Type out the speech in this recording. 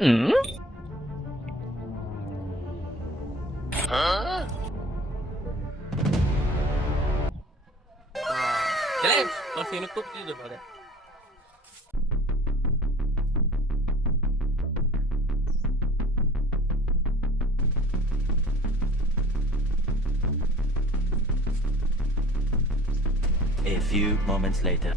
Hmm? चले और scene को भी दे पड़े A few moments later.